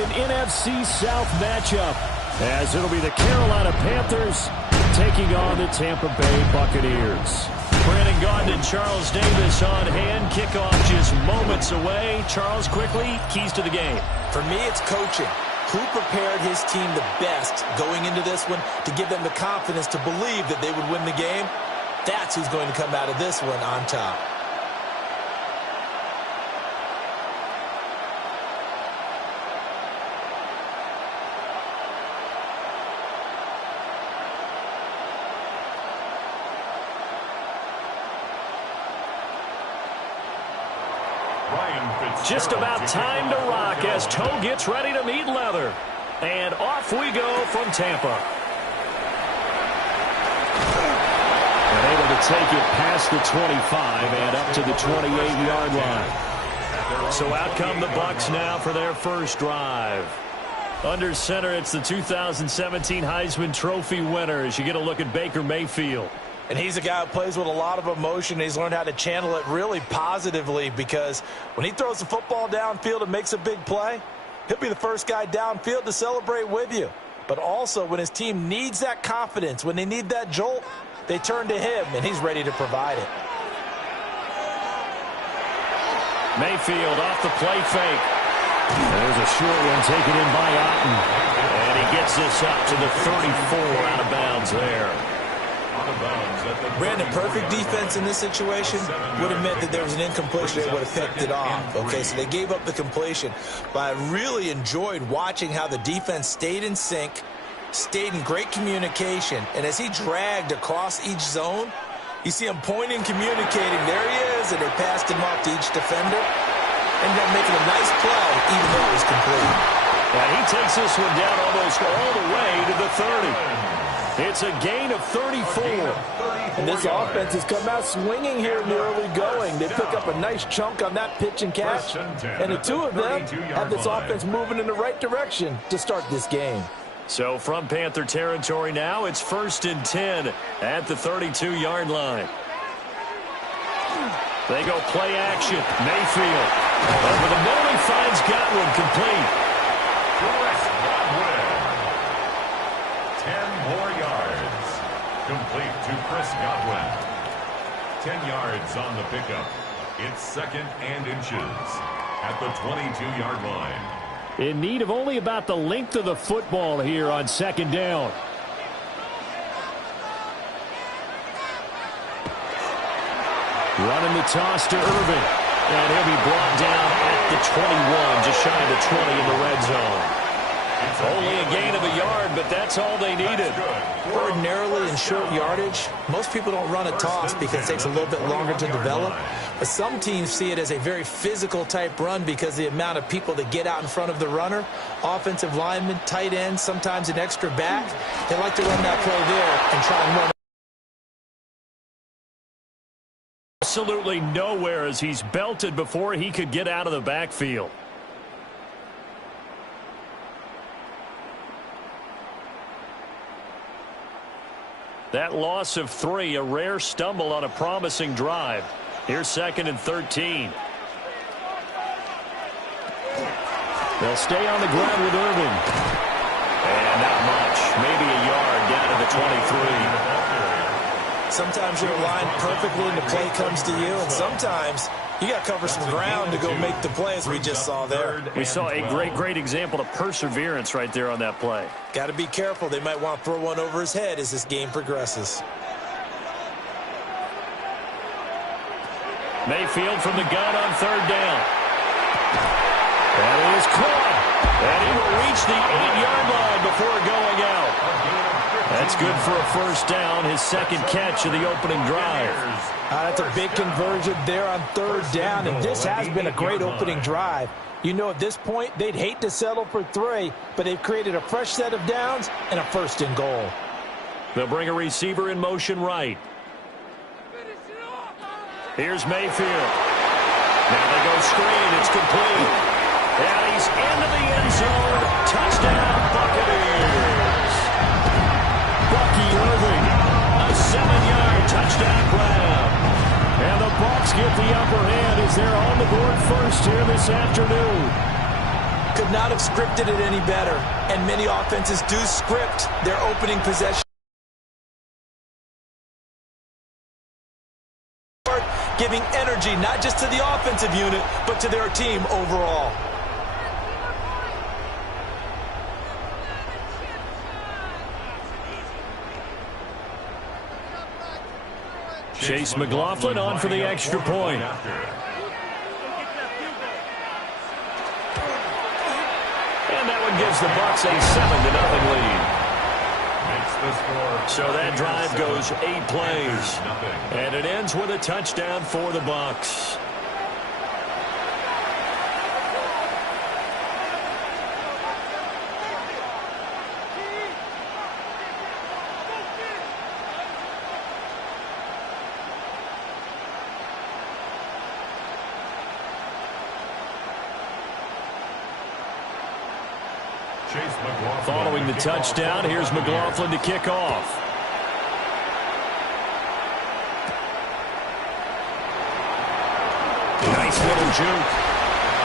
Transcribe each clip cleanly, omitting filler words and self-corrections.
an NFC South matchup, as it'll be the Carolina Panthers taking on the Tampa Bay Buccaneers. Brandon Gaudin and Charles Davis on hand. Kickoff just moments away. Charles, quickly, keys to the game. For me, it's coaching. Who prepared his team the best going into this one to give them the confidence to believe that they would win the game? That's who's going to come out of this one on top. Just about time to rock as Toe gets ready to meet leather. And off we go from Tampa. And able to take it past the 25 and up to the 28-yard line. So out come the Bucs now for their first drive. Under center, it's the 2017 Heisman Trophy winner as you get a look at Baker Mayfield. And he's a guy who plays with a lot of emotion. He's learned how to channel it really positively because when he throws the football downfield and makes a big play, he'll be the first guy downfield to celebrate with you. But also when his team needs that confidence, when they need that jolt, they turn to him, and he's ready to provide it. Mayfield off the play fake. There's a short one taken in by Otten. And he gets this up to the 34 out of bounds there. Brandon, perfect defense in this situation would have meant that there was an incompletion. They would have picked it off. Okay, so they gave up the completion. But I really enjoyed watching how the defense stayed in sync, stayed in great communication. And as he dragged across each zone, you see him pointing, communicating. There he is, and they passed him off to each defender. Ended up making a nice play, even though it was complete. And he takes this one down almost all the way to the 30. It's a gain of 34. And this offense has come out swinging here in the early going. They pick up a nice chunk on that pitch and catch. And the two of them have this offense moving in the right direction to start this game. So from Panther territory now, it's 1st and 10 at the 32-yard line. They go play action. Mayfield. Over the middle, he finds Godwin complete. 10 more yards. Complete to Chris Godwin. 10 yards on the pickup. It's 2nd and inches at the 22-yard line. In need of only about the length of the football here on 2nd down. Running the toss to Irvin. And he'll be brought down at the 21, just shy of the 20 in the red zone. Only a gain of a yard, but that's all they needed. Ordinarily in short yardage, most people don't run a toss because it takes a little bit longer to develop. But some teams see it as a very physical type run because the amount of people that get out in front of the runner, offensive linemen, tight ends, sometimes an extra back, they like to run that play there and try and run. Absolutely nowhere as he's belted before he could get out of the backfield. That loss of 3, a rare stumble on a promising drive. Here's 2nd and 13. They'll stay on the ground with Irvin. And not much. Maybe a yard down to the 23. Sometimes you're aligned perfectly and the play comes to you, and sometimes you got to cover some ground to go make the play, as we just saw there. We saw a great example of perseverance right there on that play. Got to be careful. They might want to throw one over his head as this game progresses. Mayfield from the gun on 3rd down. And it is caught. And he will reach the 8-yard line before going out. That's good for a first down, his 2nd catch of the opening drive. That's a big conversion there on 3rd down, and this has been a great opening drive. You know, at this point, they'd hate to settle for 3, but they've created a fresh set of downs and a 1st and goal. They'll bring a receiver in motion right. Here's Mayfield. Now they go screen. It's complete. And he's into the end zone. Touchdown, Buccaneers. Bucky Irving, a 7-yard touchdown grab. And the Bucs get the upper hand as they're on the board first here this afternoon. Could could not have scripted it any better. And many offenses do script their opening possession, giving energy not just to the offensive unit, but to their team overall. Chase McLaughlin on for the extra point. And that one gives the Bucs a 7-0 lead. So that drive goes 8 plays. And it ends with a touchdown for the Bucs. Following the touchdown, here's McLaughlin to kick off. Nice little juke.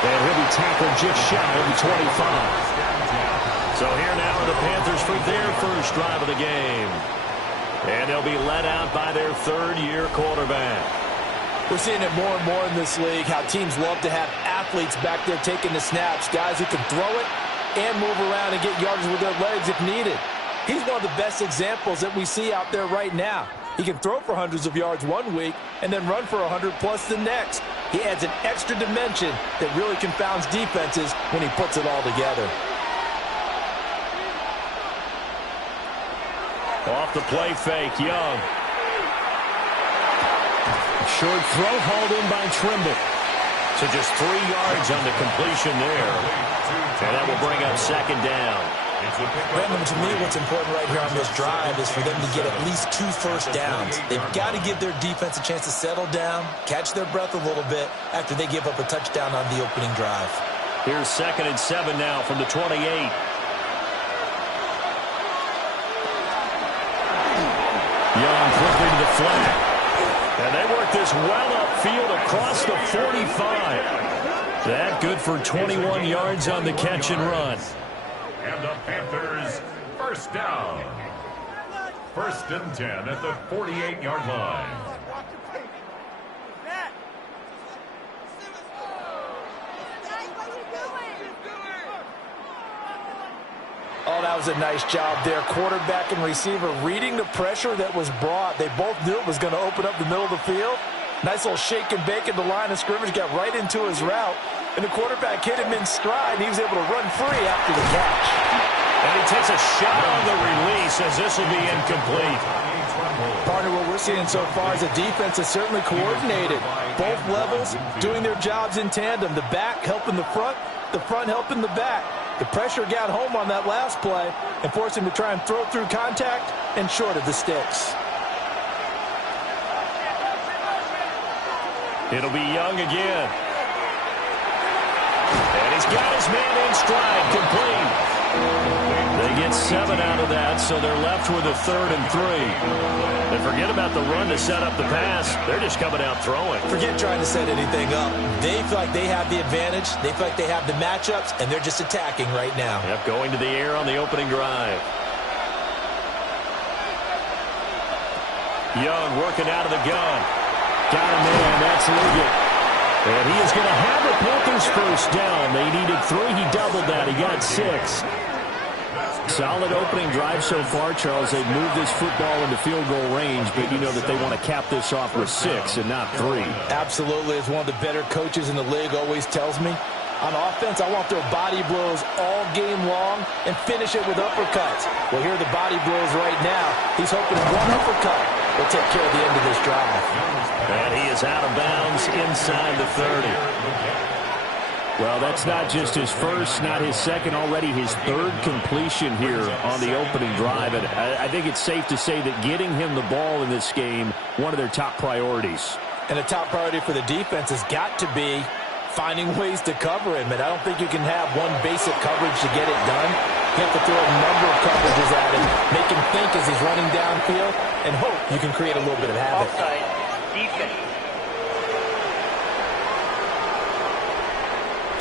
And he'll be tackled just shy of the 25. So here now are the Panthers for their first drive of the game. And they'll be led out by their third-year quarterback. We're seeing it more and more in this league, how teams love to have athletes back there taking the snaps, guys who can throw it and move around and get yardage with their legs if needed. He's one of the best examples that we see out there right now. He can throw for hundreds of yards one week and then run for 100+ the next. He adds an extra dimension that really confounds defenses when he puts it all together. Off the play fake, Young. Short throw hauled in by Trimble. So just 3 yards on the completion there. And that will bring up second down. Brandon, to me, what's important right here on this drive is for them to get at least 2 first downs. They've got to give their defense a chance to settle down, catch their breath a little bit after they give up a touchdown on the opening drive. Here's 2nd and 7 now from the 28. Young quickly to the flat. And they work this well upfield across the 45. That good for 21 yards on the catch and run. And the Panthers, first down. 1st and 10 at the 48-yard line. Oh, that was a nice job there. Quarterback and receiver reading the pressure that was brought. They both knew it was going to open up the middle of the field. Nice little shake and bake at the line of scrimmage, got right into his route. And the quarterback hit him in stride, and he was able to run free after the catch. And he takes a shot on the release as this will be incomplete. Partner, what we're seeing so far is the defense is certainly coordinated. Both levels doing their jobs in tandem. The back helping the front helping the back. The pressure got home on that last play and forced him to try and throw through contact and short of the sticks. It'll be Young again. And he's got his man in stride, complete. They get 7 out of that, so they're left with a 3rd and 3. And forget about the run to set up the pass. They're just coming out throwing. Forget trying to set anything up. They feel like they have the advantage. They feel like they have the matchups, and they're just attacking right now. Yep, going to the air on the opening drive. Young working out of the gun. Got him in. That's Liggett. And he is going to have the Panthers first down. They needed 3. He doubled that. He got 6. Solid opening drive so far, Charles. They've moved this football into field goal range, but you know that they want to cap this off with 6 and not 3. Absolutely. As one of the better coaches in the league always tells me, on offense, I want their body blows all game long and finish it with uppercuts. Well, here are the body blows right now. He's hoping one uppercut will take care of the end of this drive. And he is out of bounds inside the 30. Well, that's not just his first, not his second, already his 3rd completion here on the opening drive. And I think it's safe to say that getting him the ball in this game, one of their top priorities. And the top priority for the defense has got to be finding ways to cover him. And I don't think you can have one basic coverage to get it done. You have to throw a number of coverages at him, make him think as he's running downfield, and hope you can create a little bit of havoc. Offside, defense.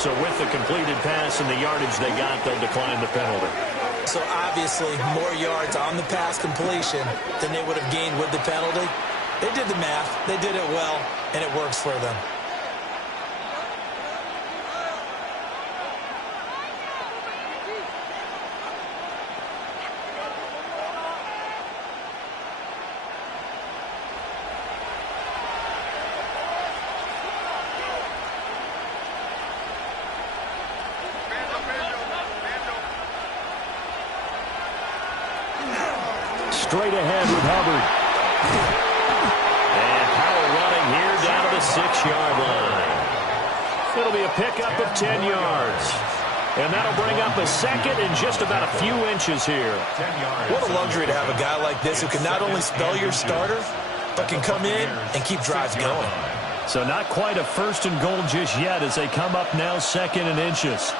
So with the completed pass and the yardage they got, they'll decline the penalty. So obviously more yards on the pass completion than they would have gained with the penalty. They did the math. They did it well, and it works for them. Straight ahead with Hubbard. And power running here down to the 6-yard line. It'll be a pickup of 10 yards. And that'll bring up a second in just about a few inches here. What a luxury to have a guy like this who can not only spell your starter, but can come in and keep drives going. So not quite a first and goal just yet as they come up now second and inches.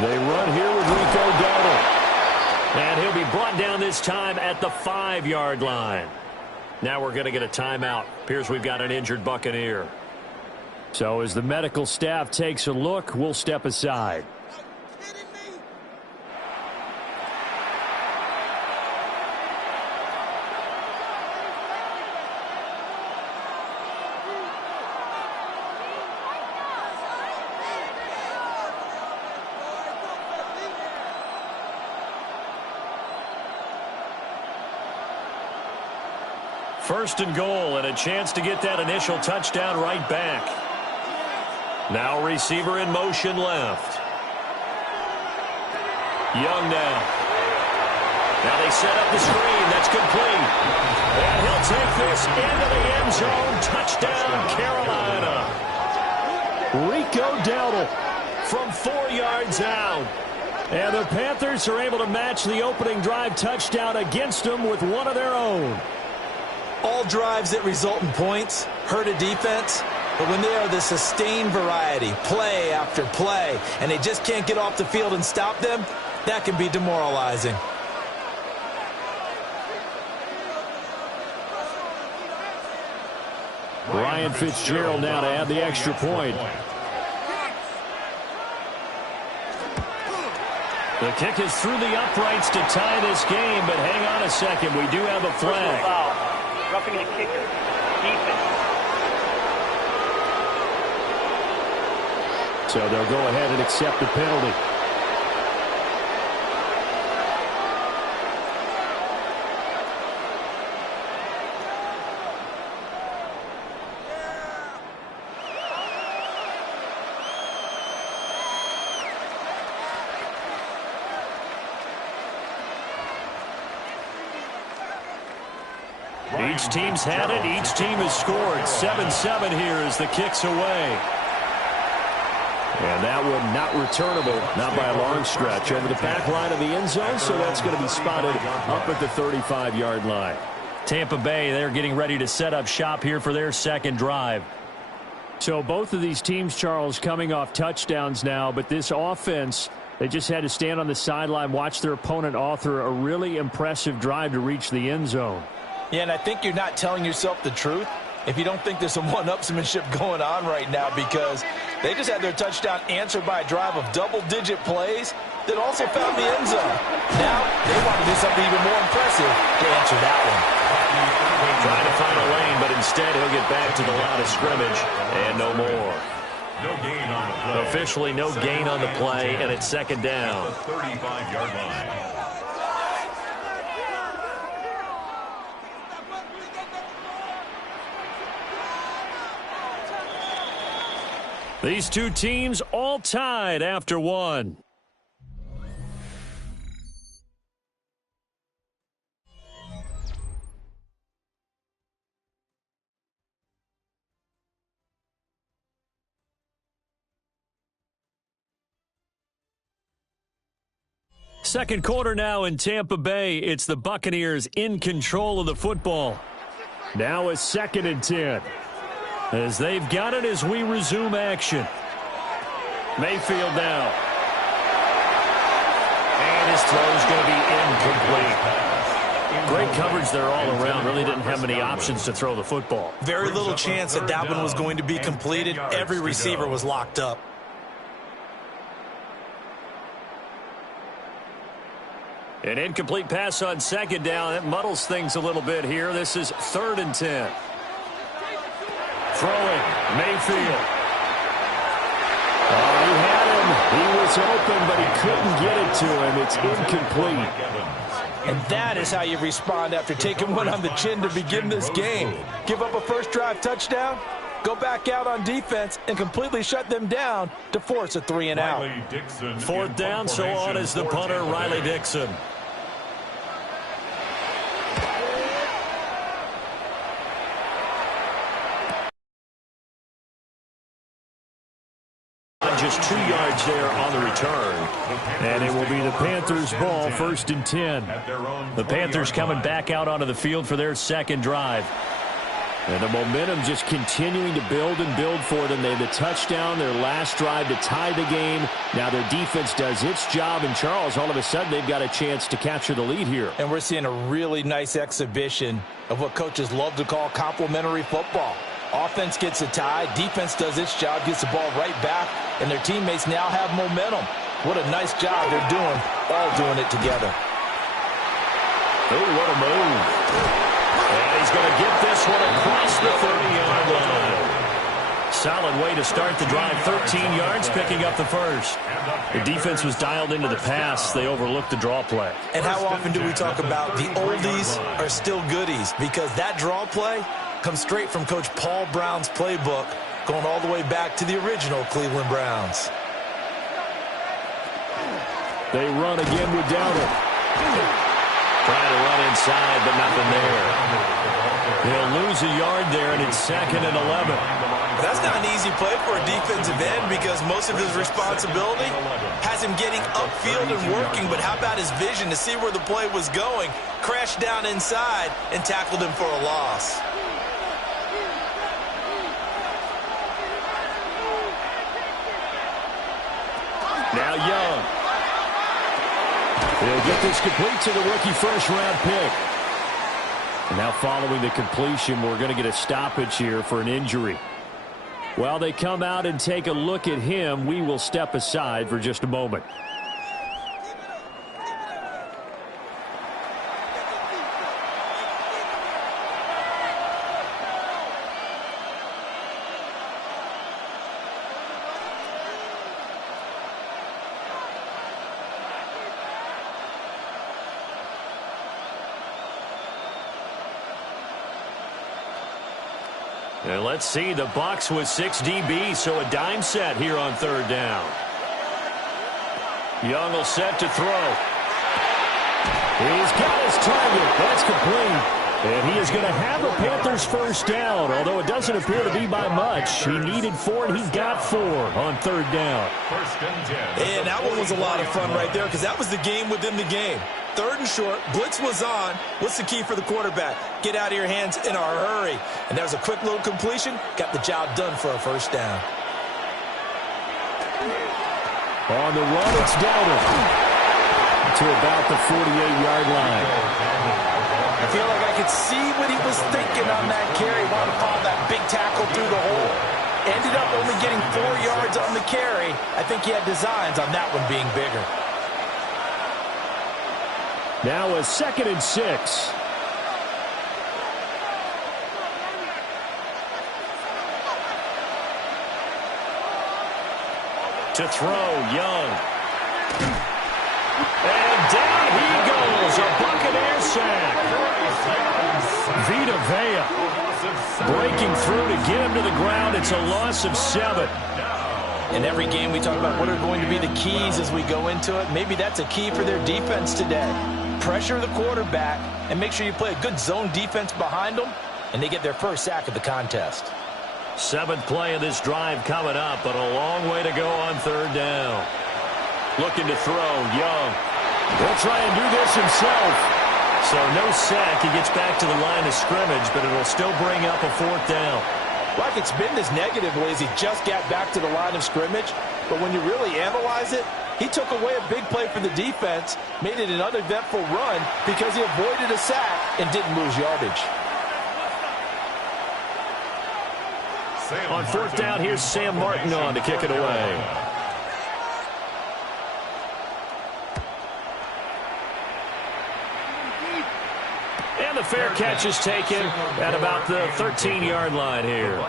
They run here with Rico Dowdle. And he'll be brought down this time at the 5-yard line. Now we're going to get a timeout. Appears we've got an injured Buccaneer. So as the medical staff takes a look, we'll step aside. First and goal, and a chance to get that initial touchdown right back. Now receiver in motion left. Young now. Now they set up the screen. That's complete. And he'll take this into the end zone. Touchdown, Carolina. Rico Dowdle From 4 yards out. And the Panthers are able to match the opening drive touchdown against them with one of their own. All drives that result in points hurt a defense, but when they are the sustained variety, play after play, and they just can't get off the field and stop them, that can be demoralizing. Ryan Fitzgerald now to add the extra point. The kick is through the uprights to tie this game, but hang on a second. We do have a flag. Roughing the kicker. Defense. So they'll go ahead and accept the penalty. Each team's had it. Each team has scored. 7-7 here as the kick's away. And that one not returnable, not by a long stretch, over the back line of the end zone, so that's going to be spotted up at the 35-yard line. Tampa Bay, they're getting ready to set up shop here for their second drive. So both of these teams, Charles, coming off touchdowns now, but this offense, they just had to stand on the sideline, watch their opponent author a really impressive drive to reach the end zone. Yeah, and I think you're not telling yourself the truth if you don't think there's some one-upsmanship going on right now, because they just had their touchdown answered by a drive of double-digit plays that also found the end zone. Now they want to do something even more impressive to answer that one. Trying to find a lane, but instead he'll get back to the line of scrimmage and no more. No gain on the play. Officially no gain on the play, and it's second down. 35-yard line. These two teams all tied after one. Second quarter now in Tampa Bay. It's the Buccaneers in control of the football. Now a 2nd and 10. As they've got it as we resume action. Mayfield now. And his throw's going to be incomplete. Great coverage there all around. Really didn't have many options to throw the football. Very little chance that that one was going to be completed. Every receiver was locked up. An incomplete pass on second down. That muddles things a little bit here. This is 3rd and 10. Throwing, Mayfield. Oh, he had him. He was open, but he couldn't get it to him. It's incomplete. And that is how you respond after taking one on the chin to begin this game. Give up a first drive touchdown, go back out on defense, and completely shut them down to force a 3 and out. 4th down, so on is the punter, Riley Dixon. Just 2 yards there on the return. And it will be the Panthers' ball, 1st and 10. The Panthers coming back out onto the field for their second drive. And the momentum just continuing to build and build for them. They had the touchdown, their last drive to tie the game. Now their defense does its job, and Charles, all of a sudden, they've got a chance to capture the lead here. And we're seeing a really nice exhibition of what coaches love to call complementary football. Offense gets a tie, defense does its job, gets the ball right back, and their teammates now have momentum. What a nice job they're doing, all doing it together. Oh, what a move. And he's going to get this one across the 30-yard line. Solid way to start the drive, 13 yards, picking up the first. The defense was dialed into the pass. They overlooked the draw play. And how often do we talk about the oldies are still goodies? Because that draw play comes straight from Coach Paul Brown's playbook, going all the way back to the original Cleveland Browns. They run again with Dowdle. Trying to run inside, but nothing there. He'll lose a yard there, and it's 2nd and 11. That's not an easy play for a defensive end because most of his responsibility has him getting upfield and working, but how about his vision to see where the play was going, crashed down inside, and tackled him for a loss. Now Young. He'll get this complete to the rookie first-round pick. And now following the completion, we're going to get a stoppage here for an injury. While they come out and take a look at him, we will step aside for just a moment. And let's see, the Bucs with 6 DBs, so a dime set here on 3rd down. Young will set to throw. He's got his target. That's complete. And he is going to have a Panthers first down, although it doesn't appear to be by much. He needed 4, and he got 4 on 3rd down. And that one was a lot of fun right there because that was the game within the game. 3rd and short, blitz was on. What's the key for the quarterback? Get out of your hands in a hurry. And that was a quick little completion. Got the job done for a first down. On the run, it's Dowdle to about the 48-yard line. I feel like I could see what he was thinking on that carry. Wanted to follow that big tackle through the hole. Ended up only getting 4 yards on the carry. I think he had designs on that one being bigger. Now a 2nd and 6. To throw, Young. And down he goes. A Buccaneers sack. Vita Vea breaking through to get him to the ground. It's a loss of 7. In every game, we talk about what are going to be the keys as we go into it. Maybe that's a key for their defense today. Pressure the quarterback and make sure you play a good zone defense behind them, and they get their first sack of the contest. 7th play of this drive coming up, but a long way to go on 3rd down. Looking to throw, Young. He'll try and do this himself. So no sack. He gets back to the line of scrimmage, but it'll still bring up a 4th down. Like it's been this negative way as he just got back to the line of scrimmage, but when you really analyze it, he took away a big play for the defense, made it an uneventful run because he avoided a sack and didn't lose yardage. On 4th down, here's Sam Martin on to kick it away. the fair catch is taken at about the 13-yard line here.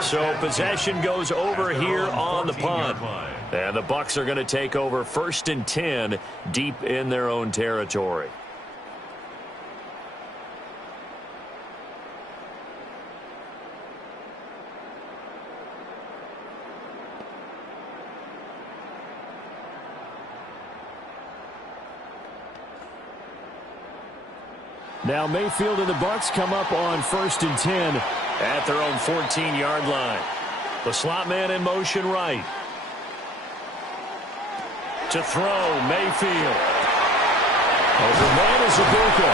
So possession goes over here on the punt. And the Bucs are going to take over 1st and 10 deep in their own territory. Now Mayfield and the Bucs come up on 1st and 10 at their own 14-yard line. The slot man in motion right. To throw, Mayfield. Over man is Ibuka.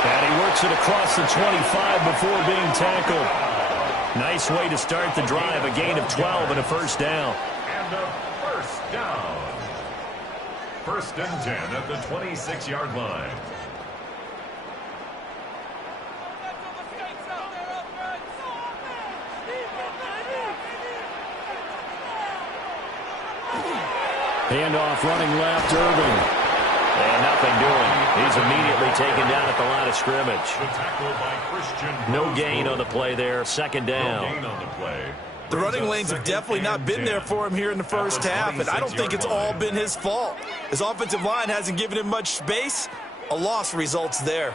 And he works it across the 25 before being tackled. Nice way to start the drive. A gain of 12 and a first down. And a first down. 1st and 10 at the 26-yard line. Handoff running left, Irving. And nothing doing. He's immediately taken down at the line of scrimmage. No gain on the play there. 2nd down. The running lanes have definitely not been there for him here in the first half, and I don't think it's all been his fault. His offensive line hasn't given him much space. A loss results there.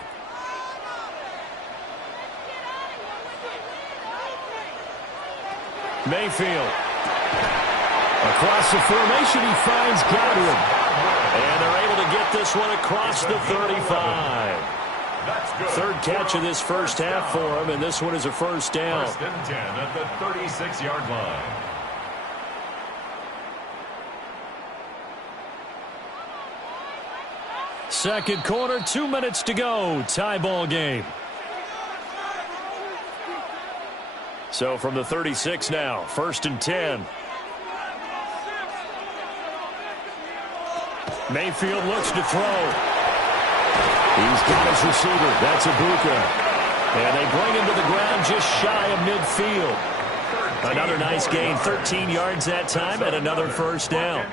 Mayfield. Across the formation, he finds Godwin. And they're able to get this one across the 35. 3rd catch of this first half for him, and this one is a first down. 1st and 10 at the 36-yard line. Second quarter, 2 minutes to go. Tie ball game. So from the 36 now, 1st and 10. Mayfield looks to throw. He's got his receiver. That's Ibuka. And they bring him to the ground just shy of midfield. Another nice gain, 13 yards that time, and another first down.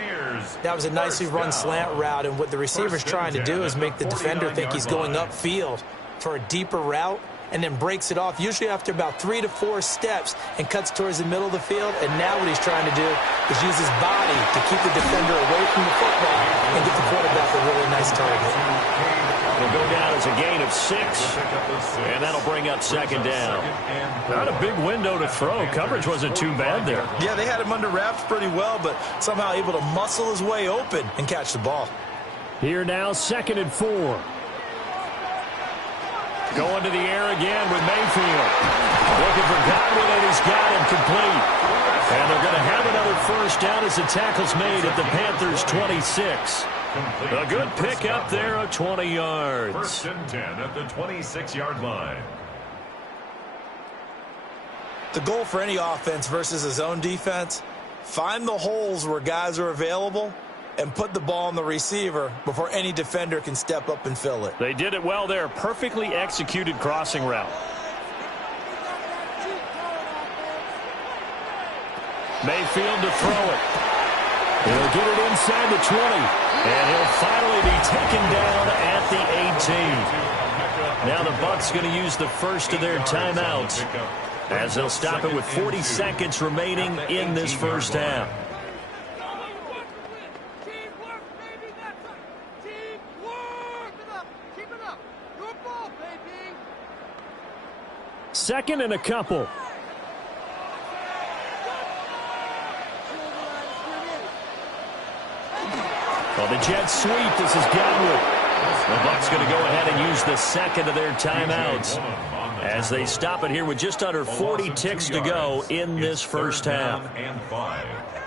That was a nicely run slant route, and what the receiver's trying to do is make the defender think he's going upfield for a deeper route, and then breaks it off, usually after about 3 to 4 steps, and cuts towards the middle of the field. And now what he's trying to do is use his body to keep the defender away from the football and get the quarterback a really nice target. It'll go down as a gain of 6, and that'll bring up 2nd down. Not a big window to throw. Coverage wasn't too bad there. Yeah, they had him under wraps pretty well, but somehow able to muscle his way open and catch the ball. Here now, 2nd and 4. Going to the air again with Mayfield. Looking for Godwin, and he's got him complete. And they're going to have another first down as the tackle's made at the Panthers' 26. A good pickup there of 20 yards. 1st and 10 at the 26-yard line. The goal for any offense versus his own defense, find the holes where guys are available and put the ball on the receiver before any defender can step up and fill it. They did it well there. Perfectly executed crossing route. Mayfield to throw it. He'll get it inside the 20. And he'll finally be taken down at the 18. Now the Bucs going to use the first of their timeouts as they'll stop it with 40 seconds remaining in this first half. Second and a couple. Well, the Jets sweep. This is Godwin. The Bucs going to go ahead and use the second of their timeouts as they stop it here with just under 40 ticks to go in this first half.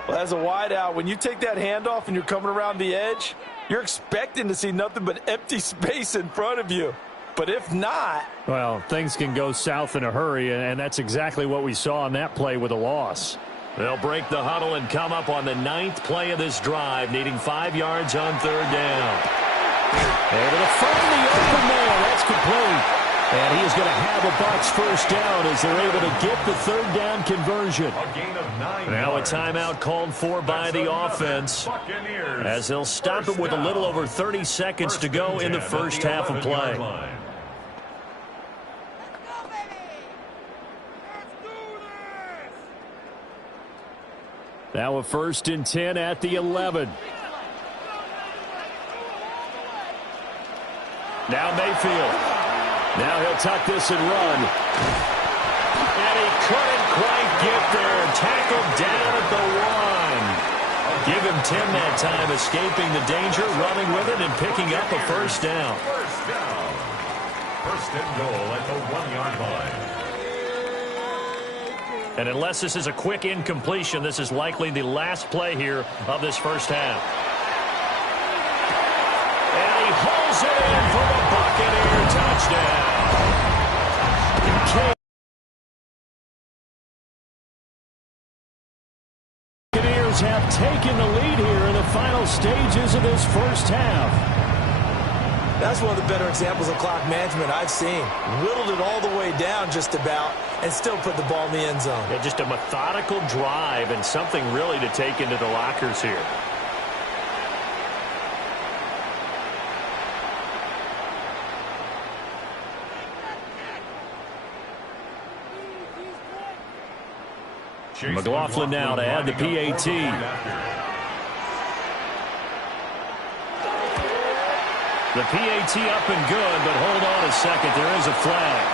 Well, as a wideout, when you take that handoff and you're coming around the edge, you're expecting to see nothing but empty space in front of you. But if not, well, things can go south in a hurry, and that's exactly what we saw on that play with a loss. They'll break the huddle and come up on the 9th play of this drive, needing 5 yards on 3rd down. Able to find the open man. That's complete. And he is going to have a Bucs first down as they're able to get the 3rd down conversion. A gain of 9 now yards. a timeout called for by the offense as they'll stop it with a little over 30 seconds to go in the first half of play. Now a 1st and 10 at the 11. Now Mayfield. Now he'll tuck this and run. And he couldn't quite get there. Tackled down at the 1. Give him 10 that time, escaping the danger, running with it, and picking up a 1st down. 1st and goal at the 1-yard line. And unless this is a quick incompletion, this is likely the last play here of this 1st half. And he hauls it in for the Buccaneer touchdown. Buccaneers have taken the lead here in the final stages of this 1st half. That's one of the better examples of clock management I've seen. Whittled it all the way down just about and still put the ball in the end zone. Yeah, just a methodical drive and something really to take into the lockers here. McLaughlin now to add the PAT. The PAT up and good, but hold on a second. There is a flag.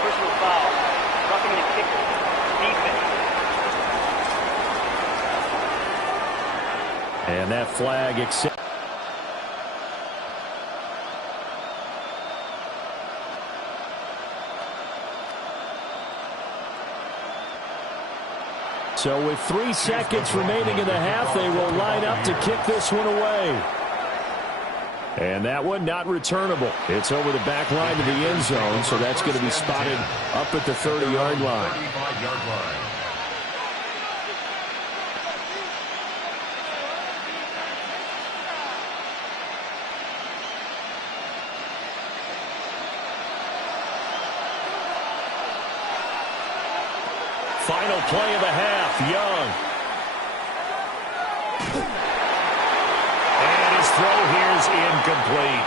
Personal foul. Roughing the kicker. Defense. And that flag accepted. So with 3 seconds remaining in the half, they will line up to kick this one away. And that one not returnable. It's over the back line of the end zone, so that's going to be spotted up at the 30-yard line. 35-yard line. Final play of the half, Young. And his throw here's incomplete.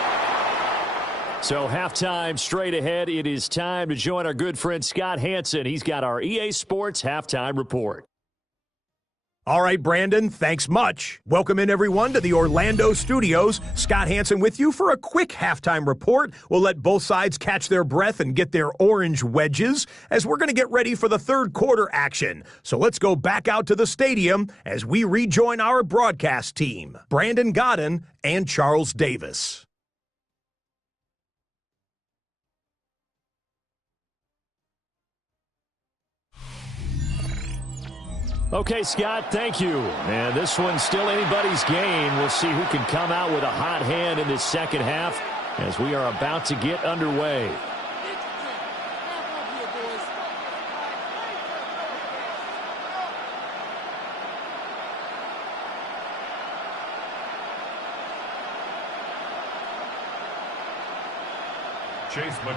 So halftime straight ahead. It is time to join our good friend Scott Hanson. He's got our EA Sports Halftime Report. All right, Brandon, thanks much. Welcome in, everyone, to the Orlando studios. Scott Hanson with you for a quick halftime report. We'll let both sides catch their breath and get their orange wedges as we're going to get ready for the third quarter action. So let's go back out to the stadium as we rejoin our broadcast team, Brandon Godden and Charles Davis. Okay, Scott, thank you. And this one's still anybody's game. We'll see who can come out with a hot hand in this second half as we are about to get underway.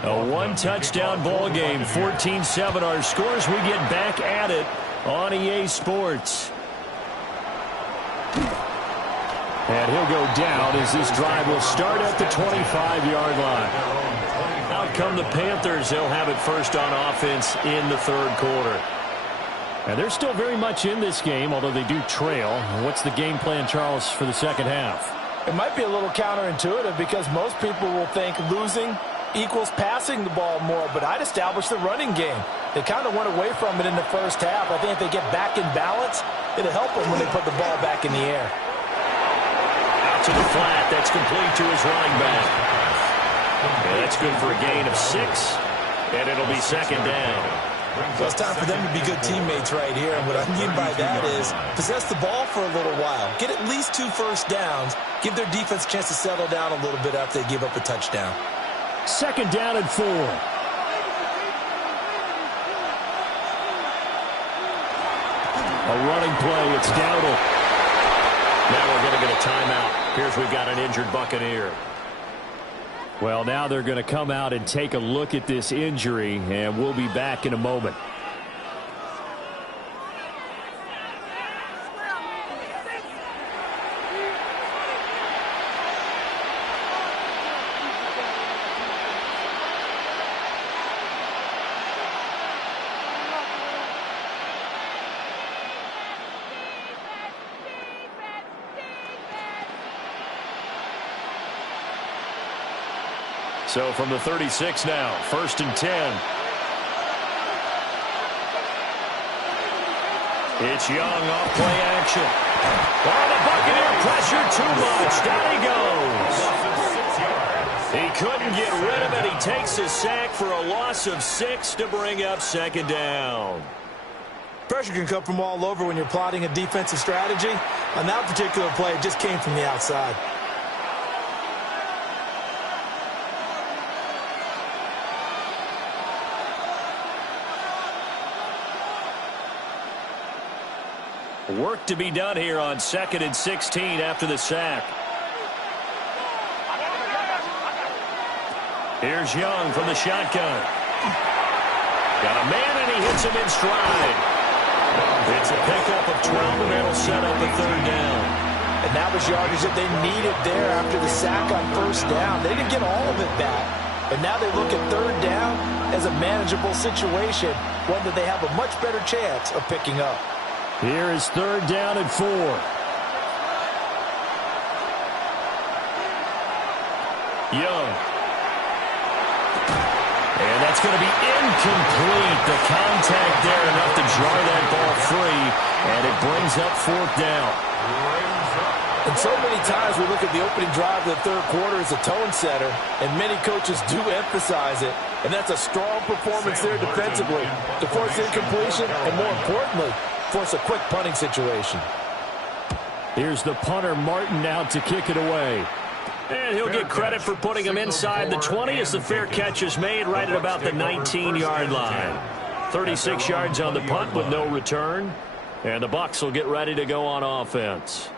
A one-touchdown ball game, 14-7 our scores. We get back at it on EA Sports. And he'll go down as this drive will start at the 25-yard line. Out come the Panthers. They'll have it first on offense in the third quarter. And they're still very much in this game, although they do trail. What's the game plan, Charles, for the second half? It might be a little counterintuitive because most people will think losing equals passing the ball more, but I'd establish the running game. They kind of went away from it in the first half. I think if they get back in balance, it'll help them when they put the ball back in the air. Out to the flat. That's complete to his running back. Yeah, that's good for a gain of 6, and it'll be second down. Well, it's time for them to be good teammates right here, and what I mean by that is possess the ball for a little while. Get at least 2 first downs. Give their defense a chance to settle down a little bit after they give up a touchdown. Second down and 4. A running play. It's Dowdle. Now we're going to get a timeout. Here's we've got an injured Buccaneer. Well, now they're going to come out and take a look at this injury, and we'll be back in a moment. So from the 36 now, 1st and 10. It's Young off play action. Oh, the Buccaneer pressure too much. Down he goes. He couldn't get rid of it. He takes a sack for a loss of 6 to bring up 2nd down. Pressure can come from all over when you're plotting a defensive strategy. On that particular play, it just came from the outside. Work to be done here on 2nd and 16 after the sack. Here's Young from the shotgun. Got a man, and he hits him in stride. It's a pickup of 12, and that'll set up a 3rd down. And that was yardage that they needed there after the sack on 1st down. They didn't get all of it back. But now they look at 3rd down as a manageable situation, one that they have a much better chance of picking up. Here is 3rd down and 4. Young. And that's going to be incomplete. The contact there enough to jar that ball free, and it brings up 4th down. And so many times we look at the opening drive of the 3rd quarter as a tone setter, and many coaches do emphasize it, and that's a strong performance there defensively to force incompletion and, more importantly, force a quick punting situation. Here's the punter, Martin, out to kick it away. And he'll get credit for putting him inside the 20 as the fair catch is made right at about the 19-yard line. 36 yards on the punt with no return. And the Bucs will get ready to go on offense.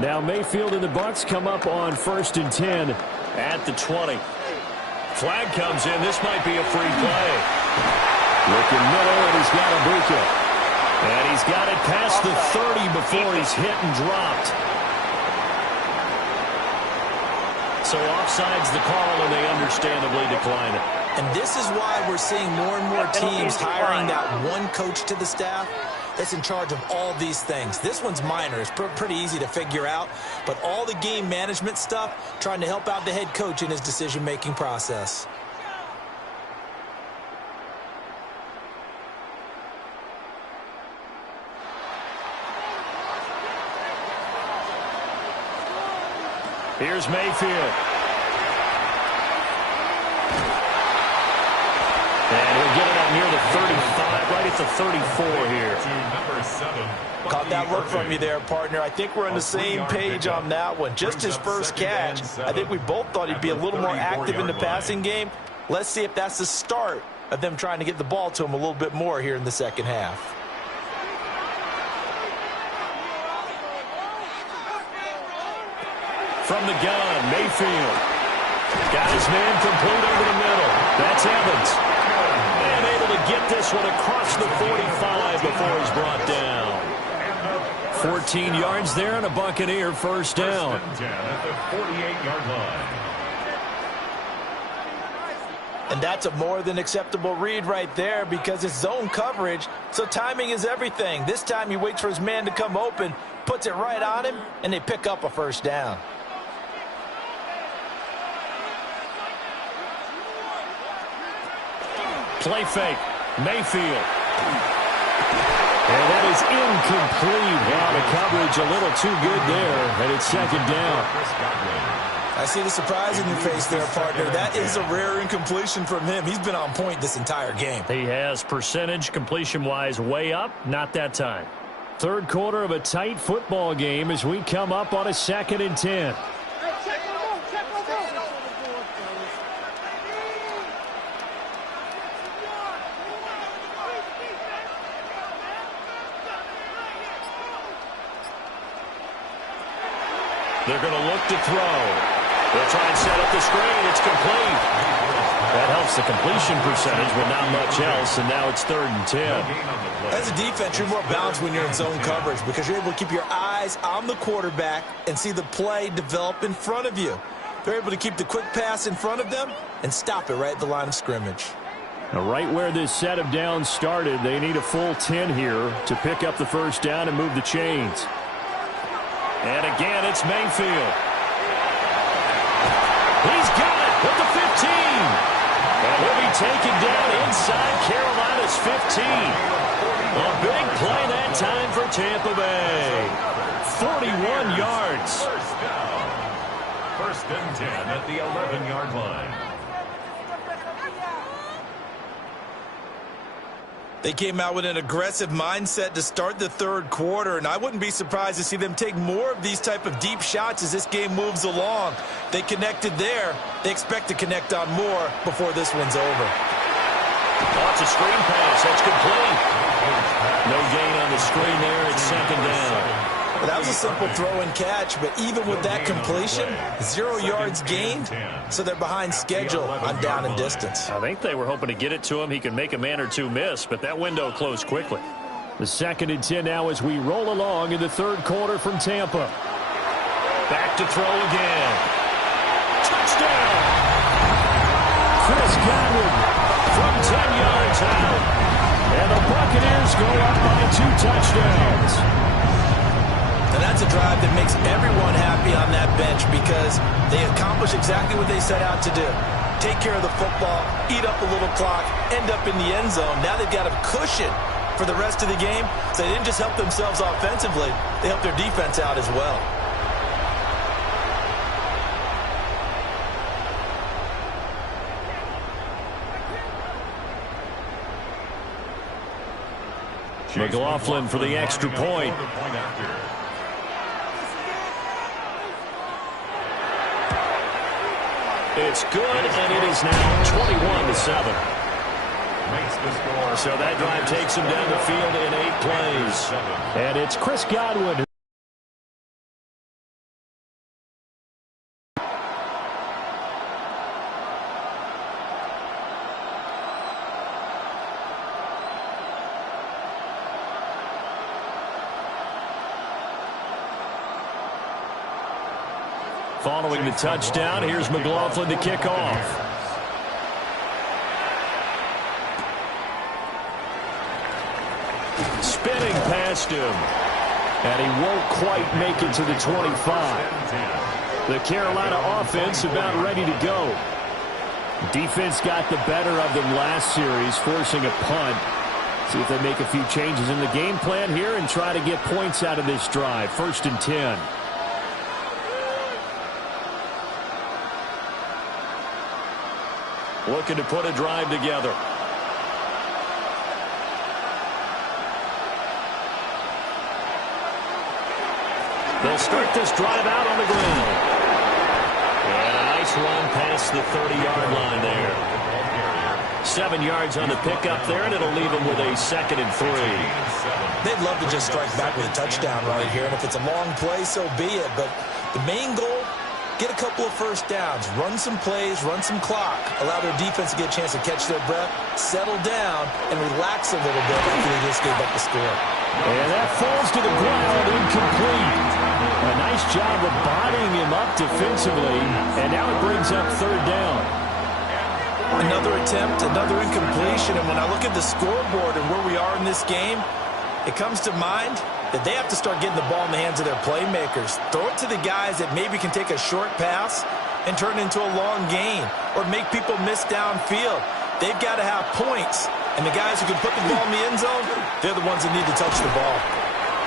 Now Mayfield and the Bucs come up on 1st and 10 at the 20. Flag comes in. This might be a free play. Looking middle, and he's got a Ibuka. And he's got it past the 30 before he's hit and dropped. So offside's the call, and they understandably decline it. And this is why we're seeing more and more teams hiring that one coach to the staff that's in charge of all these things. This one's minor. It's pretty easy to figure out. But all the game management stuff, trying to help out the head coach in his decision-making process. Here's Mayfield. And he'll get it up near the 35, right at the 34 here. Caught that look from you there, partner. I think we're on the same page on that one. Just his first catch. I think we both thought he'd be a little more active in the passing game. Let's see if that's the start of them trying to get the ball to him a little bit more here in the 2nd half. From the gun, Mayfield. Got his man complete over the middle. That's Evans. And able to get this one across the 45 before he's brought down. 14 yards there and a Buccaneer 1st down. At the 48-yard line. And that's a more than acceptable read right there because it's zone coverage, so timing is everything. This time he waits for his man to come open, puts it right on him, and they pick up a 1st down. Play fake. Mayfield. And that is incomplete. Wow, the coverage a little too good there, and it's 2nd down. I see the surprise in your face there, partner. That is a rare incompletion from him. He's been on point this entire game. He has percentage completion-wise way up, not that time. 3rd quarter of a tight football game as we come up on a 2nd and 10. They're going to look to throw. They'll try and set up the screen. It's complete. That helps the completion percentage, but not much else, and now it's 3rd and 10. As a defense, you're more balanced when you're in zone coverage because you're able to keep your eyes on the quarterback and see the play develop in front of you. They're able to keep the quick pass in front of them and stop it right at the line of scrimmage. Now, right where this set of downs started, they need a full 10 here to pick up the first down and move the chains. And again, it's Mayfield. He's got it at the 15. And he'll be taken down inside Carolina's 15. A big play that time for Tampa Bay. 41 yards. First and 10 at the 11-yard line. They came out with an aggressive mindset to start the third quarter, and I wouldn't be surprised to see them take more of these type of deep shots as this game moves along. They connected there. They expect to connect on more before this one's over. Oh, it's a screen pass. That's complete. No gain on the screen there. It's 2nd down. Well, that was a simple throw and catch, but even with that completion, 0 yards gained, so they're behind schedule on down and distance. I think they were hoping to get it to him. He could make a man or two miss, but that window closed quickly. The 2nd and 10 now as we roll along in the third quarter from Tampa. Back to throw again. Touchdown! Chris Godwin From 10 yards out. and the Buccaneers go up by 2 touchdowns. And that's a drive that makes everyone happy on that bench because they accomplish exactly what they set out to do. Take care of the football, eat up a little clock, end up in the end zone. Now they've got a cushion for the rest of the game. So they didn't just help themselves offensively, they helped their defense out as well. McLaughlin for the extra point. It's good, and it is now 21-7. So that drive takes him down the field in 8 plays. And it's Chris Godwin. Following the touchdown, here's McLaughlin to kick off. Spinning past him. And he won't quite make it to the 25. The Carolina offense about ready to go. Defense got the better of them last series, forcing a punt. See if they make a few changes in the game plan here and try to get points out of this drive. 1st and 10. Looking to put a drive together. They'll start this drive out on the ground. And a nice run past the 30-yard line there. 7 yards on the pickup there, and it'll leave them with a 2nd and 3. They'd love to just strike back with a touchdown right here, and if it's a long play, so be it. But the main goal, get a couple of first downs, run some plays, run some clock, allow their defense to get a chance to catch their breath, settle down, and relax a little bit after they just gave up the score. And that falls to the ground, incomplete. A nice job of bodying him up defensively, and now it brings up 3rd down. Another attempt, another incompletion, and when I look at the scoreboard and where we are in this game, it comes to mind that they have to start getting the ball in the hands of their playmakers. Throw it to the guys that maybe can take a short pass and turn it into a long gain or make people miss downfield. They've got to have points, and the guys who can put the ball in the end zone, they're the ones that need to touch the ball.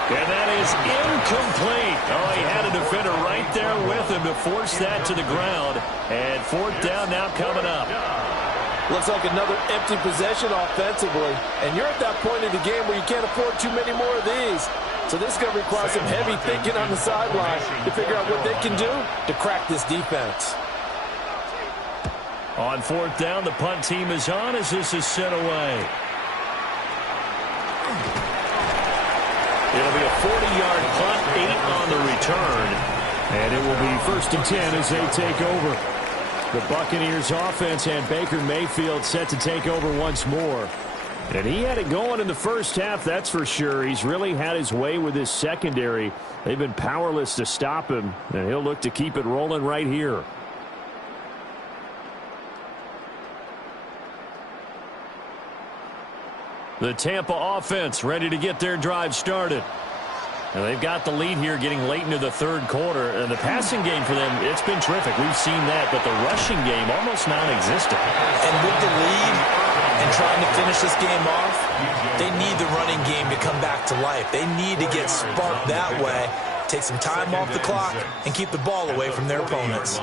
And that is incomplete. Oh, he had a defender right there with him to force that to the ground. And 4th down now coming up. Looks like another empty possession offensively. And you're at that point in the game where you can't afford too many more of these. So this is going to require some heavy thinking on the sideline to figure out what they can do to crack this defense. On 4th down, the punt team is on as this is sent away. It'll be a 40-yard punt, 8 on the return. And it will be 1st and 10 as they take over. The Buccaneers offense had Baker Mayfield set to take over once more. And he had it going in the first half, that's for sure. He's really had his way with his secondary. They've been powerless to stop him, and he'll look to keep it rolling right here. The Tampa offense ready to get their drive started. And they've got the lead here getting late into the third quarter. And the passing game for them, it's been terrific. We've seen that, but the rushing game almost non-existent. And with the lead and trying to finish this game off, they need the running game to come back to life. They need to get sparked that way, take some time off the clock, and keep the ball away from their opponents.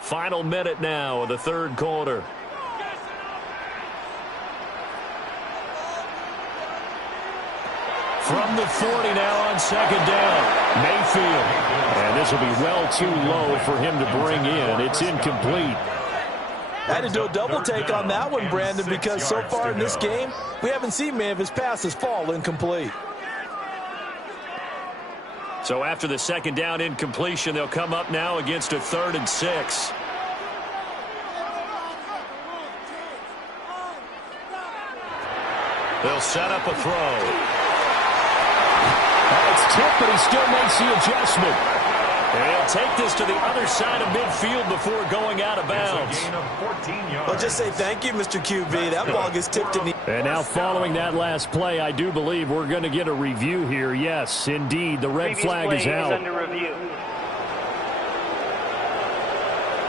Final minute now of the third quarter. From the 40 now on 2nd down. Mayfield. And this will be well too low for him to bring in. It's incomplete. I had to do a double take on that one, Brandon, because so far in this game, we haven't seen many of his passes fall incomplete. So after the 2nd down incompletion, they'll come up now against a 3rd and 6. They'll set up a throw. It's tipped, but he still makes the adjustment. And he'll take this to the other side of midfield before going out of bounds. Well, just say thank you, Mr. QB. That ball gets tipped in the... And now following that last play, I do believe we're going to get a review here. Yes, indeed, the red flag is out. Under review.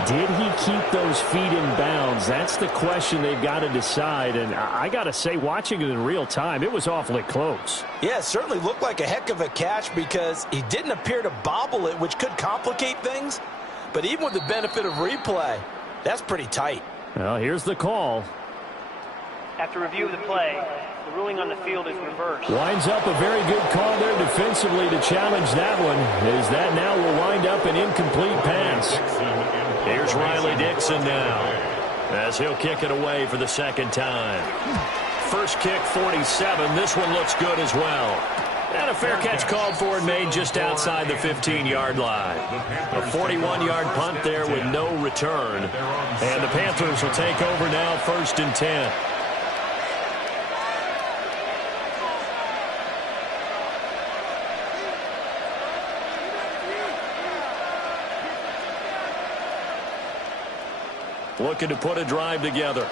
Did he keep those feet in bounds? That's the question they've got to decide. And I got to say, watching it in real time, it was awfully close. Yeah, it certainly looked like a heck of a catch because he didn't appear to bobble it, which could complicate things. But even with the benefit of replay, that's pretty tight. Well, here's the call. After review of the play, the ruling on the field is reversed. Winds up a very good call there defensively to challenge that one, as that now will wind up an incomplete pass. Here's Riley Dixon now, as he'll kick it away for the 2nd time. First kick, 47. This one looks good as well. And a fair catch called for and made just outside the 15-yard line. A 41-yard punt there with no return. And the Panthers will take over now, 1st and 10. Looking to put a drive together.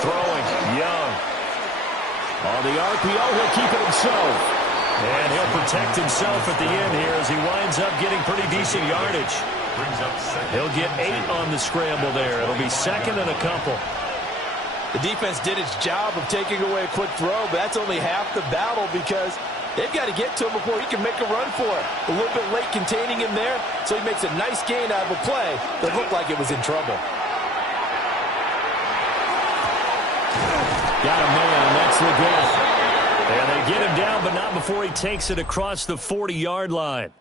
Throwing, Young. On the RPO, he'll keep it himself. And he'll protect himself at the end here as he winds up getting pretty decent yardage. He'll get 8 on the scramble there. It'll be 2nd and a couple. The defense did its job of taking away a quick throw, but that's only half the battle because they've got to get to him before he can make a run for it. A little bit late containing him there, so he makes a nice gain out of a play that looked like it was in trouble. Got a man, and that's the goal. And they get him down, but not before he takes it across the 40-yard line.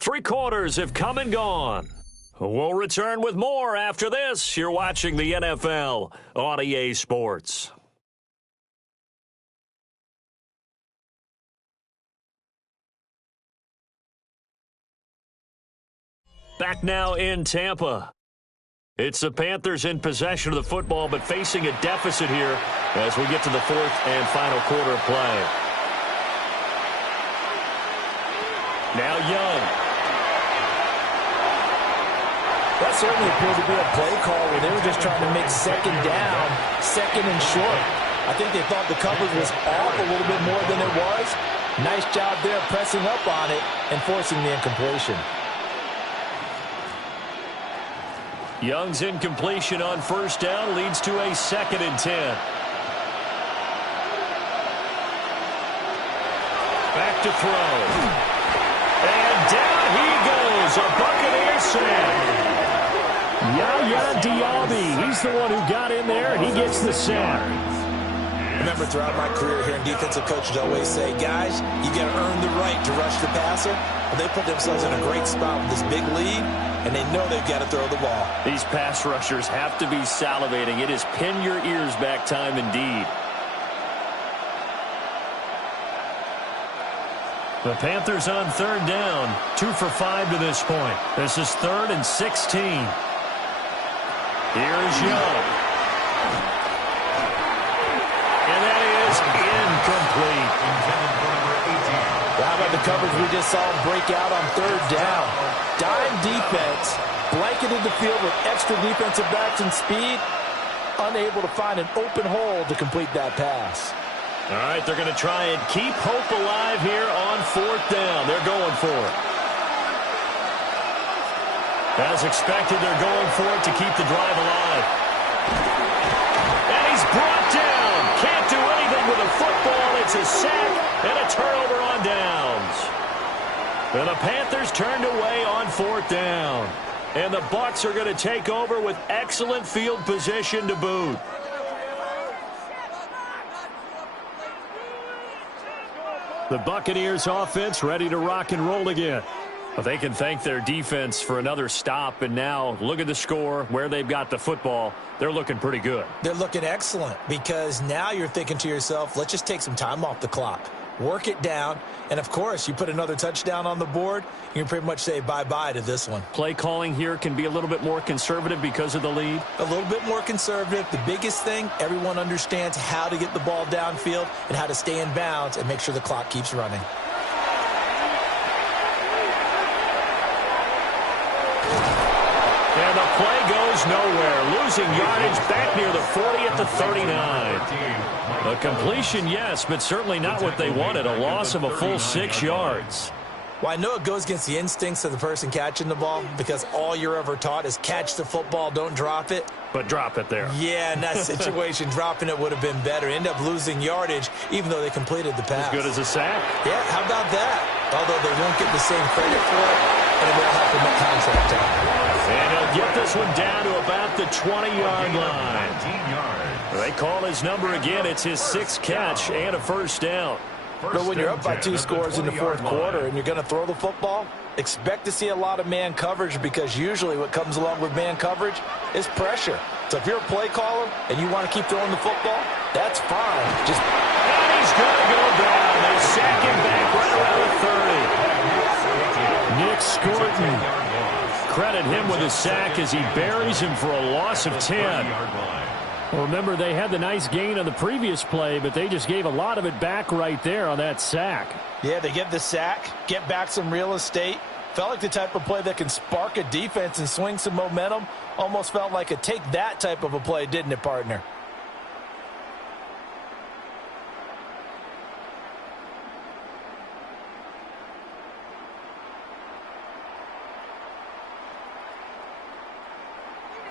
3 quarters have come and gone. We'll return with more after this. You're watching the NFL on EA Sports. Back now in Tampa. It's the Panthers in possession of the football, but facing a deficit here as we get to the 4th and final quarter of play. Now Young. That certainly appeared to be a play call where they were just trying to make 2nd down, 2nd and short. I think they thought the coverage was off a little bit more than it was. Nice job there pressing up on it and forcing the incompletion. Young's incompletion on 1st down leads to a 2nd and 10. Back to throw. And down he goes. A Buccaneer sack. Yaya Diaby. He's the one who got in there. He gets the sack. Remember, throughout my career here in defensive coaches always say, guys, you got to earn the right to rush the passer. Well, they put themselves in a great spot with this big lead, and they know they've got to throw the ball. These pass rushers have to be salivating. It is pin your ears back time indeed. The Panthers on third down, 2 for 5 to this point. This is 3rd and 16. Here's Young. And that is incomplete. How about the coverage we just saw break out on third down? Dime defense, blanketed the field with extra defensive backs and speed, unable to find an open hole to complete that pass. All right, they're going to try and keep hope alive here on 4th down. They're going for it. As expected, they're going for it to keep the drive alive. And he's brought down. Can't do anything with a football. It's a sack and a turnover on downs. And the Panthers turned away on 4th down. And the Bucs are going to take over with excellent field position to boot. The Buccaneers offense ready to rock and roll again. Well, they can thank their defense for another stop, and now look at the score, where they've got the football. They're looking pretty good. They're looking excellent because now you're thinking to yourself, let's just take some time off the clock. Work it down, and of course, you put another touchdown on the board, you can pretty much say bye-bye to this one. Play calling here can be a little bit more conservative because of the lead. A little bit more conservative. The biggest thing, everyone understands how to get the ball downfield and how to stay in bounds and make sure the clock keeps running. And the play goes nowhere. Losing yardage back near the 40 at the 39. A completion, yes, but certainly not what they wanted. A loss of a full 6 yards. Well, I know it goes against the instincts of the person catching the ball because all you're ever taught is catch the football, don't drop it. But drop it there. Yeah, in that situation, dropping it would have been better. End up losing yardage, even though they completed the pass. As good as a sack. Yeah, how about that? Although they won't get the same credit for it, and it will help them at contract time. And he'll get this one down to about the 20-yard line. They call his number again. It's his 6th catch and a first down. But when you're up by 2 scores in the 4th quarter and you're going to throw the football, expect to see a lot of man coverage because usually what comes along with man coverage is pressure. So if you're a play caller and you want to keep throwing the football, that's fine. And he's going to go down. They sack him back right around the 30. Nick Scorton. Credit him with a sack as he buries him for a loss of 10. Well, remember, they had the nice gain on the previous play, but they just gave a lot of it back right there on that sack. Yeah, they get the sack, get back some real estate. Felt like the type of play that can spark a defense and swing some momentum. Almost felt like a take that type of a play, didn't it, partner?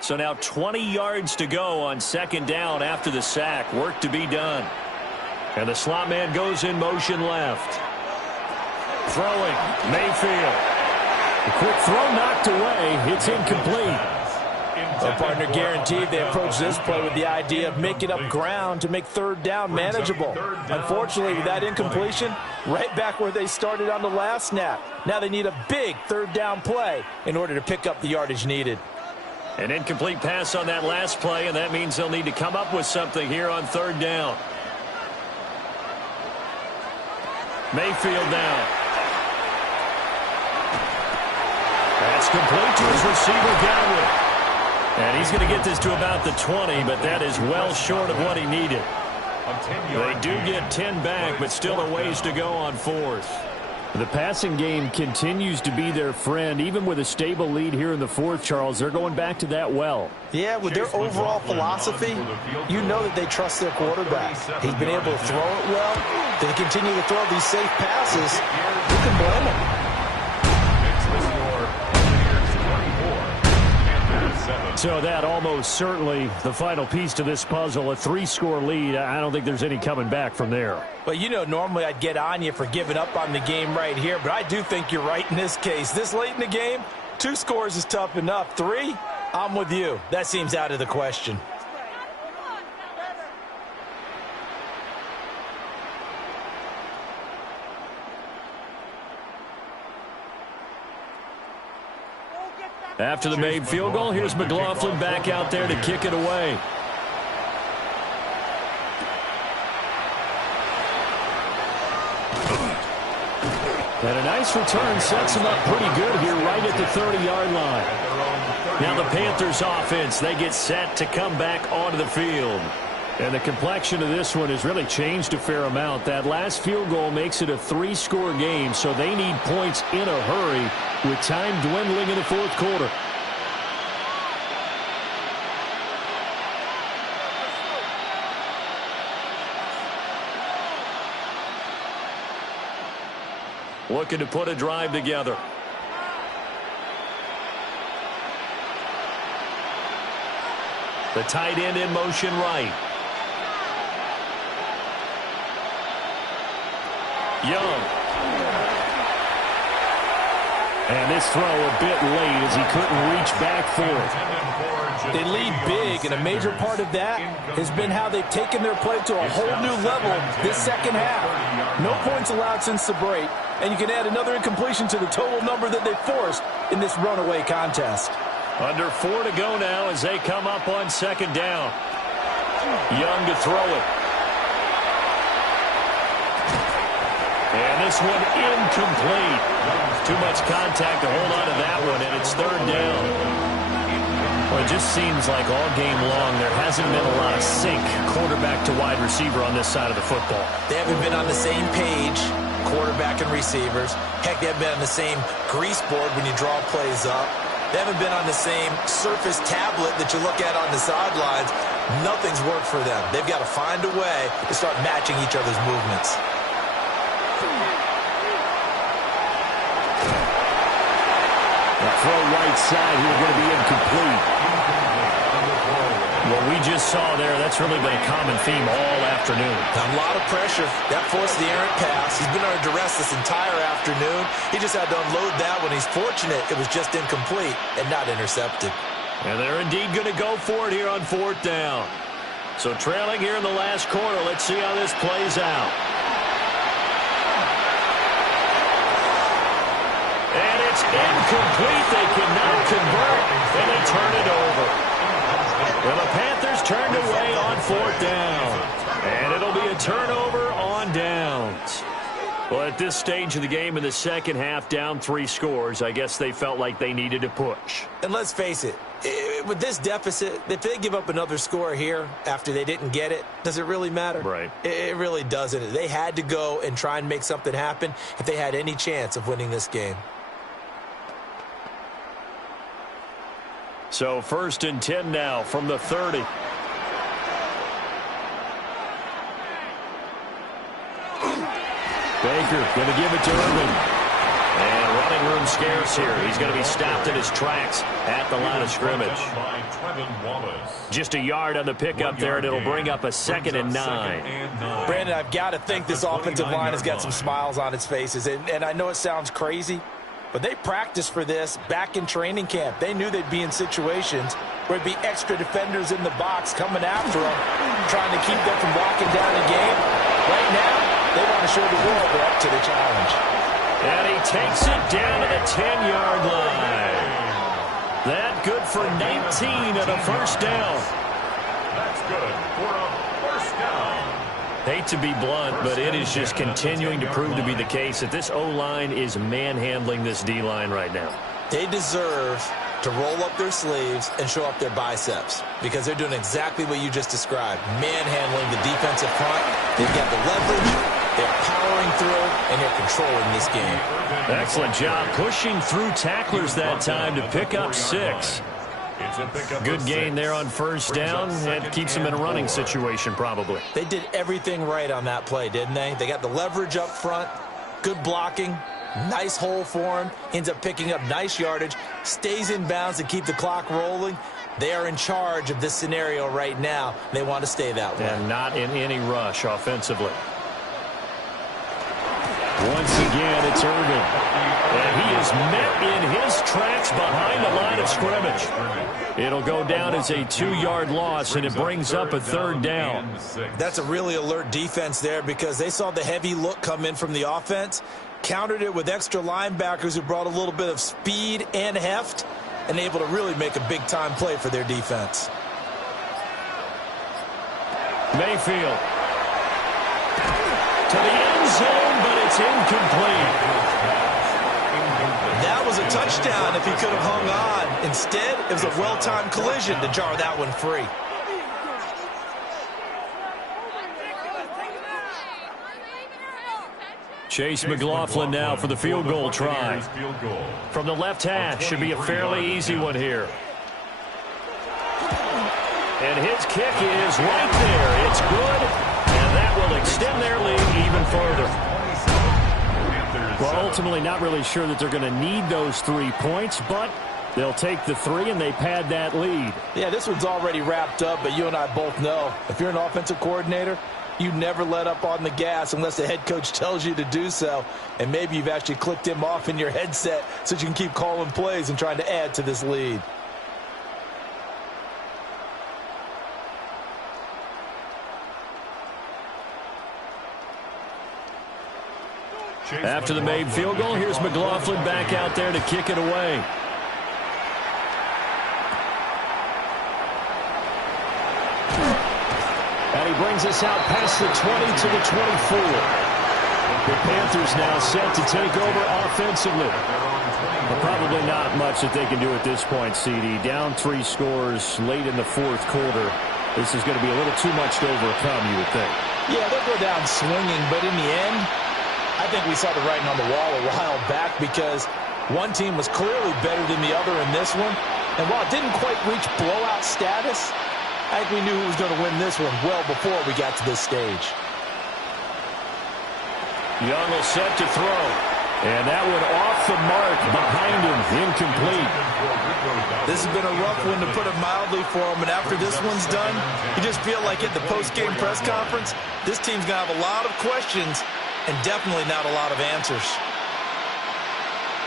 So now 20 yards to go on 2nd down after the sack. Work to be done. And the slot man goes in motion left. Throwing, Mayfield. The quick throw knocked away. It's incomplete. Well, partner, guaranteed they approach this play with the idea of making up ground to make 3rd down manageable. Unfortunately, with that incompletion, right back where they started on the last snap. Now they need a big 3rd down play in order to pick up the yardage needed. An incomplete pass on that last play, and that means they'll need to come up with something here on 3rd down. Mayfield now. That's complete to his receiver, Godwin. And he's going to get this to about the 20, but that is well short of what he needed. They do get 10 back, but still a ways to go on 4th. The passing game continues to be their friend. Even with a stable lead here in the 4th, Charles, they're going back to that well. Yeah, with their overall philosophy, you know that they trust their quarterback. He's been able to throw it well. They continue to throw these safe passes. You can blame them. So that almost certainly the final piece to this puzzle, a 3-score lead. I don't think there's any coming back from there. Well, you know, normally I'd get on you for giving up on the game right here, but I do think you're right in this case. This late in the game, 2 scores is tough enough. 3, I'm with you. That seems out of the question. After the made field goal, here's McLaughlin back out there to kick it away. And a nice return sets him up pretty good here right at the 30-yard line. Now the Panthers offense, they get set to come back onto the field. And the complexion of this one has really changed a fair amount. That last field goal makes it a 3-score game, so they need points in a hurry with time dwindling in the fourth quarter. Looking to put a drive together. The tight end in motion right. Young. And this throw a bit late as he couldn't reach back for it. They lead big, and a major part of that has been how they've taken their play to a whole new level this second half. No points allowed since the break, and you can add another incompletion to the total number that they forced in this runaway contest. Under 4 to go now as they come up on second down. Young to throw it. And this one incomplete. Too much contact to hold on to that one, and it's third down. Well, it just seems like all game long there hasn't been a lot of sync quarterback to wide receiver on this side of the football. They haven't been on the same page, quarterback and receivers. Heck, they haven't been on the same grease board when you draw plays up. They haven't been on the same surface tablet that you look at on the sidelines. Nothing's worked for them. They've got to find a way to start matching each other's movements. Throw right side here going to be incomplete. What we just saw there, that's really been a common theme all afternoon. A lot of pressure. That forced the errant pass. He's been under duress this entire afternoon. He just had to unload that one. He's fortunate it was just incomplete and not intercepted. And they're indeed going to go for it here on fourth down. So trailing here in the last quarter, let's see how this plays out. And it's incomplete. They cannot convert, and they turn it over. Well, the Panthers turned away on fourth down, and it'll be a turnover on downs. Well, at this stage of the game in the second half, down 3 scores, I guess they felt like they needed to push. And let's face it, with this deficit, if they give up another score here after they didn't get it, does it really matter? Right. It really doesn't. They had to go and try and make something happen if they had any chance of winning this game. So 1st and 10 now from the 30. Baker going to give it to Irvin. And running room scarce here. He's going to be stopped in his tracks at the line of scrimmage. Just a yard on the pickup there, and it'll bring up a 2nd and 9. Brandon, I've got to think this offensive line has got some smiles on its faces. And I know it sounds crazy, but they practiced for this back in training camp. They knew they'd be in situations where it'd be extra defenders in the box coming after them, trying to keep them from locking down the game. Right now, they want to show the world they're up to the challenge. And he takes it down to the 10-yard line. That good for 19 at a first down. That's good for a first down. Hate to be blunt, but it is just continuing to prove to be the case that this O-line is manhandling this D-line right now. They deserve to roll up their sleeves and show up their biceps because they're doing exactly what you just described, manhandling the defensive front. They've got the leverage, they're powering through, and they're controlling this game. Excellent job pushing through tacklers that time to pick up 6. Good gain there on first down. That keeps them in a running situation probably. They did everything right on that play, didn't they? They got the leverage up front, good blocking, nice hole for him, ends up picking up nice yardage, stays in bounds to keep the clock rolling. They are in charge of this scenario right now. They want to stay that way. And not in any rush offensively. Once again, it's Irvin. And he is met in his tracks behind the line of scrimmage. It'll go down as a 2-yard loss, and it brings up a 3rd down. That's a really alert defense there because they saw the heavy look come in from the offense, countered it with extra linebackers who brought a little bit of speed and heft, and able to really make a big-time play for their defense. Mayfield to the end zone, but it's incomplete. That was a touchdown if he could have hung on. Instead, it was a well-timed collision to jar that one free. Chase McLaughlin now for the field goal try. From the left hash, should be a fairly easy one here. And his kick is right there. It's good, and that will extend their lead even further. Well, ultimately not really sure that they're going to need those 3 points, but they'll take the 3 and they pad that lead. Yeah, this one's already wrapped up, but you and I both know if you're an offensive coordinator, you never let up on the gas unless the head coach tells you to do so. And maybe you've actually clicked him off in your headset so you can keep calling plays and trying to add to this lead. After the made field goal, here's McLaughlin back out there to kick it away. And he brings us out past the 20 to the 24. The Panthers now set to take over offensively. But probably not much that they can do at this point, CD. Down 3 scores late in the fourth quarter. This is going to be a little too much to overcome, you would think. Yeah, they'll go down swinging, but in the end, I think we saw the writing on the wall a while back because one team was clearly better than the other in this one. And while it didn't quite reach blowout status, I think we knew who was going to win this one well before we got to this stage. Young will set to throw. And that one off the mark behind him, incomplete. This has been a rough one, to put it mildly, for him. And after this one's done, you just feel like at the post-game press conference, this team's going to have a lot of questions and definitely not a lot of answers.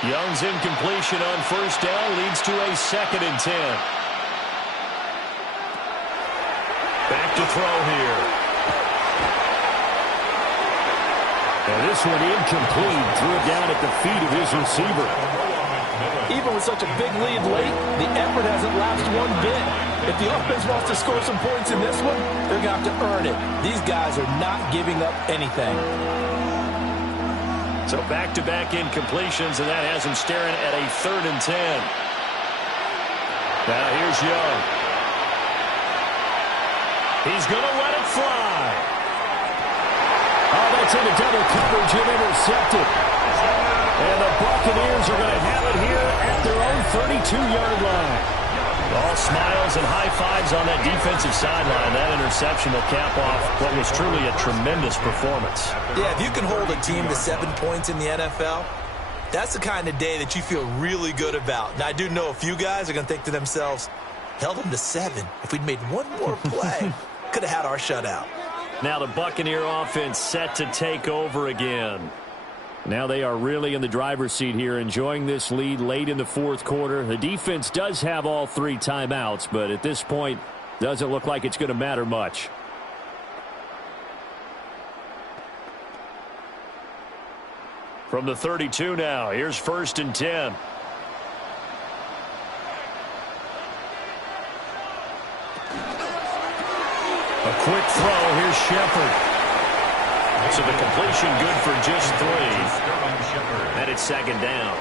Young's incompletion on first down leads to a 2nd and 10. Back to throw here. And this one incomplete. Threw it down at the feet of his receiver. Even with such a big lead late, the effort hasn't lapsed one bit. If the offense wants to score some points in this one, they're going to have to earn it. These guys are not giving up anything. So back-to-back incompletions, and that has him staring at a 3rd and 10. Now here's Young. He's going to let it fly. Oh, that's into double coverage and intercepted. And the Buccaneers are going to have it here at their own 32-yard line. All smiles and high fives on that defensive sideline. That interception will cap off what was truly a tremendous performance. Yeah, if you can hold a team to 7 points in the NFL, that's the kind of day that you feel really good about. Now, I do know a few guys are going to think to themselves, held them to 7. If we'd made one more play, could have had our shutout. Now the Buccaneer offense set to take over again. Now they are really in the driver's seat here, enjoying this lead late in the fourth quarter. The defense does have all 3 timeouts, but at this point, doesn't look like it's going to matter much. From the 32 now, here's 1st and 10. A quick throw, here's Shepard. So the completion good for just 3. And it's 2nd down.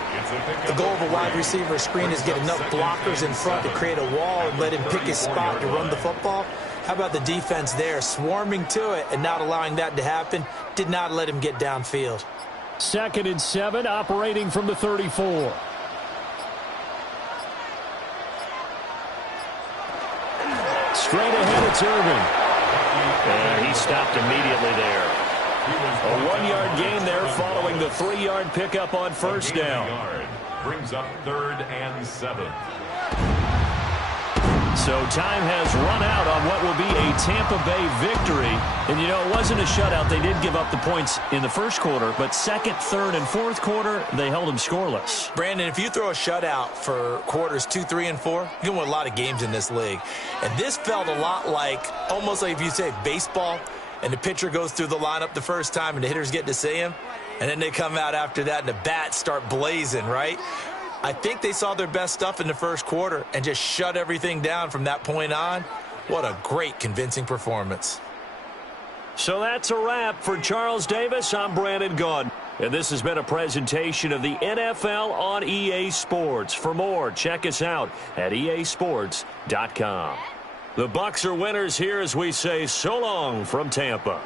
The goal of a wide receiver screen is get enough blockers in front to create a wall and let him pick his spot to run the football. How about the defense there, swarming to it and not allowing that to happen? Did not let him get downfield. 2nd and 7, operating from the 34. Straight ahead, it's Irvin. And he stopped immediately there. A 1-yard gain there following the 3-yard pickup on first down. Brings up 3rd and 7. So time has run out on what will be a Tampa Bay victory. And, you know, it wasn't a shutout. They did give up the points in the first quarter, but 2nd, 3rd, and 4th quarter, they held them scoreless. Brandon, if you throw a shutout for quarters 2, 3, and 4, you can win a lot of games in this league. And this felt a lot like, almost like if you say baseball, and the pitcher goes through the lineup the first time and the hitters get to see him, and then they come out after that and the bats start blazing, right? I think they saw their best stuff in the first quarter and just shut everything down from that point on. What a great, convincing performance. So that's a wrap. For Charles Davis, I'm Brandon Gaudin. And this has been a presentation of the NFL on EA Sports. For more, check us out at easports.com. The Bucs are winners here as we say so long from Tampa.